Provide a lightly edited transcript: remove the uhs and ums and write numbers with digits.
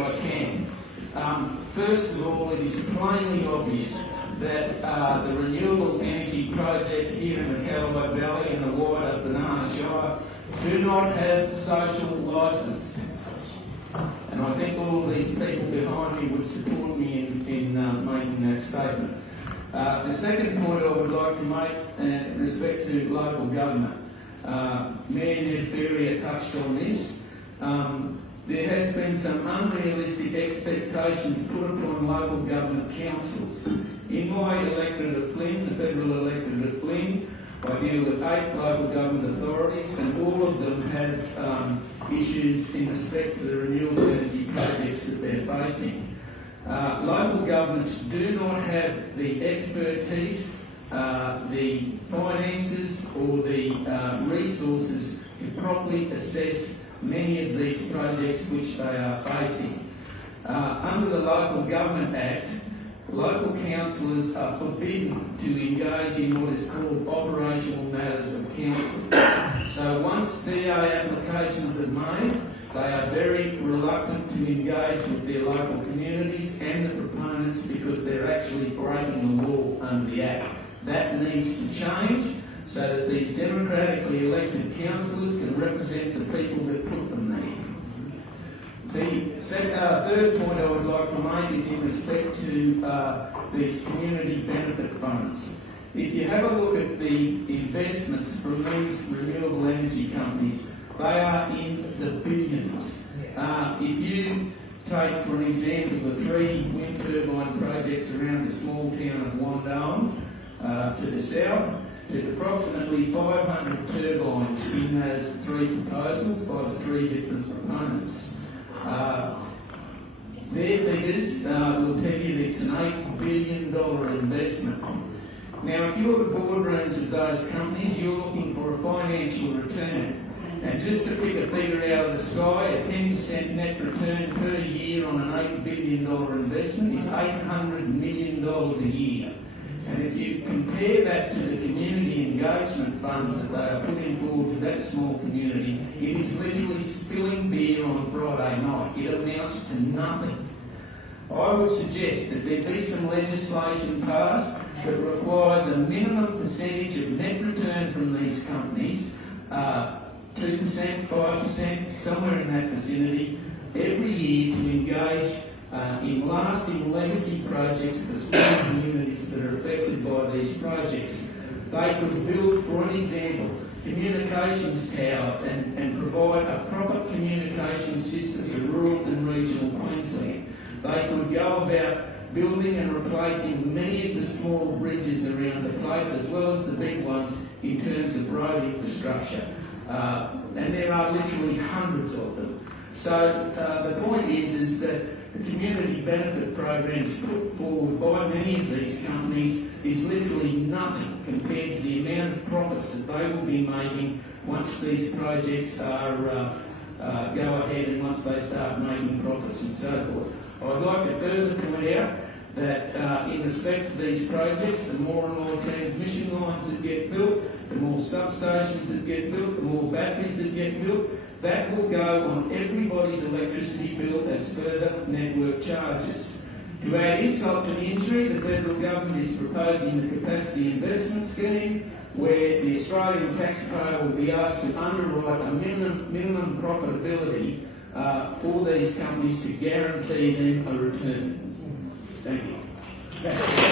I can. First of all, it is plainly obvious that the renewable energy projects here in the Callaway Valley and the wider Banana Shire do not have social licence. And I think all of these people behind me would support me in making that statement. The second point I would like to make in respect to local government, Mayor Ned Ferrier touched on this. There has been some unrealistic expectations put upon local government councils. In my electorate of Flynn, the federal electorate of Flynn, I deal with 8 local government authorities, and all of them have issues in respect to the renewable energy projects that they're facing. Local governments do not have the expertise, the finances or the resources to properly assess many of these projects which they are facing. Under the Local Government Act, local councillors are forbidden to engage in what is called operational matters of council. So once DA applications are made, they are very reluctant to engage with their local communities and the proponents because they're actually breaking the law under the Act. That needs to change so that these democratically elected councillors can represent the people that put them there. The third point I would like to make is in respect to these community benefit funds. If you have a look at the investments from these renewable energy companies, they are in the billions. If you take, for example, the 3 wind turbine projects around the small town of Wandone to the south, there's approximately 500 turbines in those 3 proposals by the 3 different proponents. Their figures will tell you that it's an $8 billion investment. Now, if you're the boardrooms of those companies, you're looking for a financial return. And just to pick a figure out of the sky, a 10% net return per year on an $8 billion investment is $800 million a year. And if you compare that to the community engagement funds that they are putting forward to that small community, it is literally spilling beer on Friday night. It amounts to nothing. I would suggest that there be some legislation passed that requires a minimum percentage of net return from these companies, 2%, 5%, somewhere in that vicinity, every year to engage in lasting legacy projects for small communities that are affected by these projects. They could build, for an example, communications towers and provide a proper communication system to rural and regional Queensland. They could go about building and replacing many of the small bridges around the place as well as the big ones in terms of road infrastructure. And there are literally hundreds of them. So the point is that the community benefit programs put forward by many of these companies is literally nothing compared to the amount of profits that they will be making once these projects are go ahead and once they start making profits and so forth. I'd like to further point out that in respect to these projects, the more and more transmission lines that get built, the more substations that get built, the more batteries that get built, that will go on everybody's electricity bill as further network charges. To add insult to injury, the federal government is proposing the capacity investment scheme where the Australian taxpayer will be asked to underwrite a minimum profitability for these companies to guarantee them a return. Thank you.